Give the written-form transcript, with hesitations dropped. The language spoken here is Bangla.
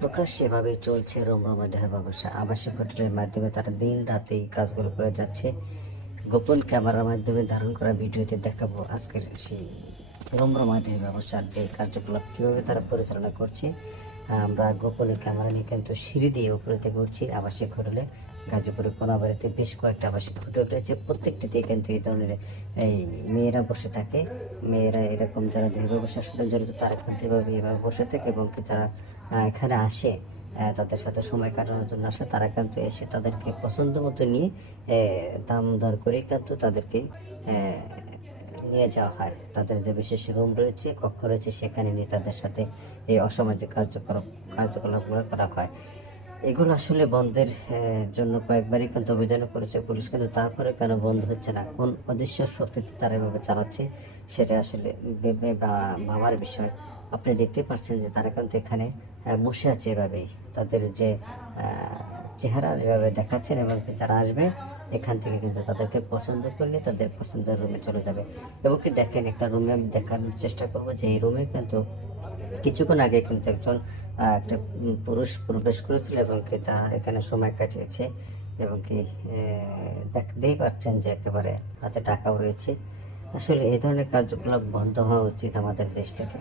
প্রকাশ্যে এভাবে চলছে রমরমা দেহ ব্যবসা। আবাসিক হোটেলের মাধ্যমে তারা দিন রাতে এই কাজগুলো করে যাচ্ছে। গোপন ক্যামেরার মাধ্যমে ধারণ করা ভিডিওতে দেখাবো আজকের সেই রমরমা দেহ ব্যবসার যে কার্যকলাপ কীভাবে তারা পরিচালনা করছে। আমরা গোপনে ক্যামেরা নিয়ে কিন্তু সিঁড়ি দিয়ে উপরে থেকে উঠছি আবাসিক হোটেলে। গাজীপুরের কোনাবাড়িতে বেশ কয়েকটা আবাসিক হোটেল রয়েছে, প্রত্যেকটিতেই কিন্তু এই ধরনের এই মেয়েরা বসে থাকে। মেয়েরা এরকম যারা দেহ ব্যবসার সাথে জড়িত তারা কিন্তু এভাবে বসে থাকে, এবং যারা এখানে আসে তাদের সাথে সময় কাটানোর জন্য আসে, তারা কিন্তু এসে তাদেরকে পছন্দ মতো নিয়ে দাম দর করে কিন্তু তাদেরকে নিয়ে যাওয়া হয়। তাদের যে বিশেষ রুম রয়েছে, কক্ষ রয়েছে, সেখানে নিয়ে তাদের সাথে এই অসামাজিক কার্যকলাপগুলো করা হয়। এগুলো আসলে বন্ধের জন্য কয়েকবারই কিন্তু অভিযান করেছে পুলিশ, কিন্তু তারপরে কেন বন্ধ হচ্ছে না, কোন অদৃশ্য শক্তিতে তারা এভাবে চালাচ্ছে, সেটা আসলে ভেবে ভাবার বিষয়। আপনি দেখতে পাচ্ছেন যে তারা কিন্তু এখানে বসে আছে এভাবেই, তাদের যে চেহারা এভাবে দেখাচ্ছেন, এবং যারা আসবে এখান থেকে কিন্তু তাদেরকে পছন্দ করলে তাদের পছন্দের রুমে চলে যাবে। এবং কি দেখেন, একটা রুমে আমি দেখানোর চেষ্টা করবো যে এই রুমে কিন্তু কিছুক্ষণ আগে কিন্তু একজন একটা পুরুষ প্রবেশ করেছিল, এবং কি তারা এখানে সময় কাটিয়েছে। এবং কি দেখতেই পাচ্ছেন যে একেবারে হাতে টাকাও রয়েছে। আসলে এই ধরনের কার্যকলাপ বন্ধ হওয়া উচিত আমাদের দেশ থেকে।